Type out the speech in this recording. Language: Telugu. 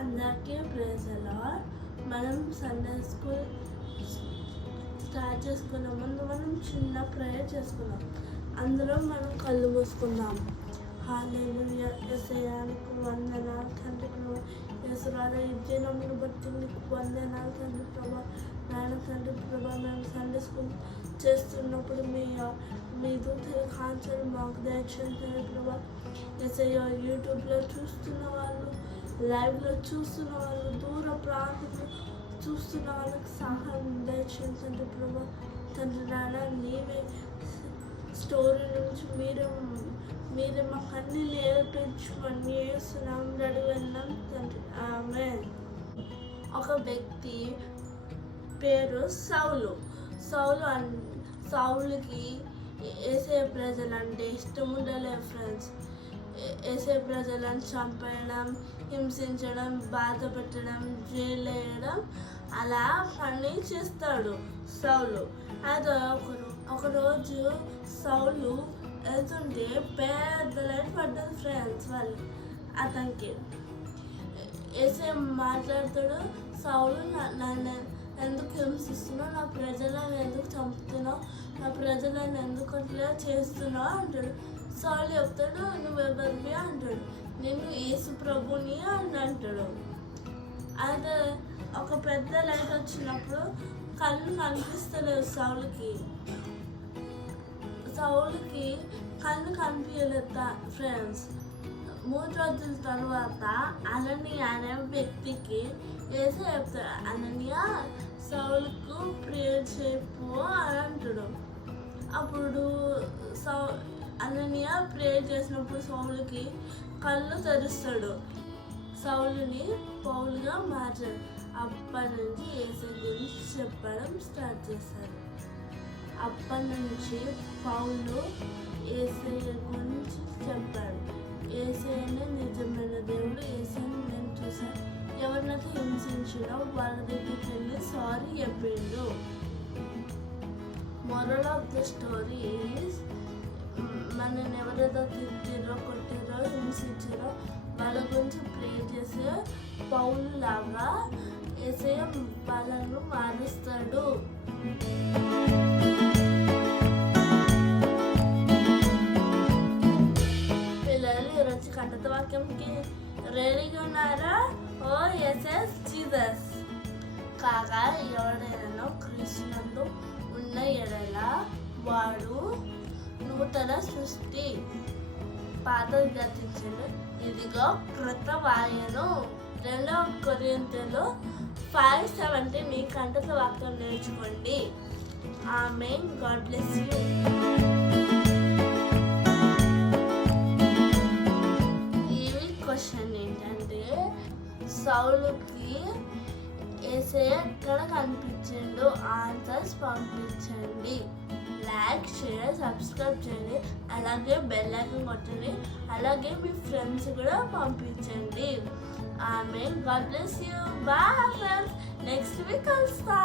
అందరికీ ప్రైజ్ ది లార్డ్. మనం సండే స్కూల్ స్టార్ట్ చేసుకునే ముందు మనం చిన్న ప్రేయర్ చేసుకుందాం. అందులో మనం కళ్ళు మూసుకుందాం. హల్లెలూయా. యేసయ్యానికి వందనాలు తండ్రి ప్రభా. యేసురాజా ఈ దినమును బట్టి నీకు వందనాలు తండ్రి ప్రభా. నాయన తండ్రి ప్రభా, మేము సండే స్కూల్ చేస్తున్నప్పుడు మీ దూతల కాంచెలు మాకు దయచేయండి తండ్రి ప్రభా. యేసయ్యా యూట్యూబ్లో చూస్తున్న వాళ్ళు, లైవ్లో చూస్తున్న వాళ్ళు, దూర ప్రాంతంలో చూస్తున్న వాళ్ళకి సహాయం దయచేయండి తండ్రి ప్రభా. తండ్రి నాన్న నీవే స్టోరీ నుంచి మీరే మాకు అన్ని నేర్పించమని వేస్తున్నాం రెడీ వెళ్ళాం తండ్రి. ఆమేన్. ఒక వ్యక్తి పేరు సౌలుకి యేసయ్య ప్రజలంటే ఇష్టం ఉండలేదు ఫ్రెండ్స్. యేసయ్య ప్రజలను చంపేయడం, హింసించడం, బాధ పెట్టడం, జైలు వేయడం అలా పని చేస్తాడు సౌలు. అయితే ఒకరోజు సౌలు వెళ్తుంటే పెద్ద లైట్ పడ్డది ఫ్రెండ్స్ అతనికి. యేసయ్య మాట్లాడతాడు, సౌలు నన్ను ఎందుకు హింసిస్తున్నావు, నా ప్రజలను ఎందుకు చంపుతున్నావు, నా ప్రజలను ఎందుకు అట్లా చేస్తున్నావు అంటాడు. సౌలు చెప్తాడు, నువ్వెవరివి అంటాడు. నేను యేసు ప్రభుని అని అంటాడు. అయితే ఒక పెద్ద లైట్ వచ్చినప్పుడు కళ్ళు కనిపిస్తలేవు సౌలుకి కళ్ళు కనిపించలేదు ఫ్రెండ్స్. 3 రోజుల తర్వాత అననీయ అనే వ్యక్తికి వేసి చెప్తాడు, అననీయ సౌలుకు ప్రేయర్ చెప్పు అని అంటాడు. అప్పుడు అననీయ ప్రేయర్ చేసినప్పుడు సౌలుకి కళ్ళు తెరుస్తాడు. సౌలుని పౌలుగా మార్చాడు. అప్పటి నుంచి యేసయ్య గురించి చెప్పడం స్టార్ట్ చేశాడు. అప్పటి నుంచి పౌలు యేసయ్య గురించి చెప్పాడు. యేసయ్యనే నిజమైన దేవుడు, యేసయ్యని నేను చూశాను. ఎవరినైతే హింసించినో వాళ్ళ దగ్గరికి వెళ్ళి సారీ చెప్పిండు. Moral of the story is, మనని ఎవరైతే తిట్టిరో, కొట్టిరో, హింసించారో వాళ్ళ గురించి ప్రే చేసే పౌలు లాగా యేసయ్య వాళ్ళను మారుస్తాడు. ఈరోజు కథ వాక్యంకి రెడీగా ఉన్నారా? ఓ ఎస్ఎస్ జీసస్. కాగా ఎవడైనా క్రీస్తునందు ఉన్న ఎడల వాడు నూతన సృష్టి, పాత గతించను, ఇదిగో క్రొత్త వాయను. 2 కొరింథీయులు 5:17 మీ కంటత వాక్యం నేర్చుకోండి. Amen. God bless you. Question ఏంటంటే, సౌలుకి యేసయ్య ఎక్కడ కనిపించిండు? ఆన్సర్స్ పంపించండి. లైక్, షేర్, సబ్స్క్రైబ్ చేయండి. అలాగే బెల్ ఐకాన్ కొట్టండి. అలాగే మీ ఫ్రెండ్స్ కూడా పంపించండి. Amen. God bless you. Bye friends. Next week కలుస్తా.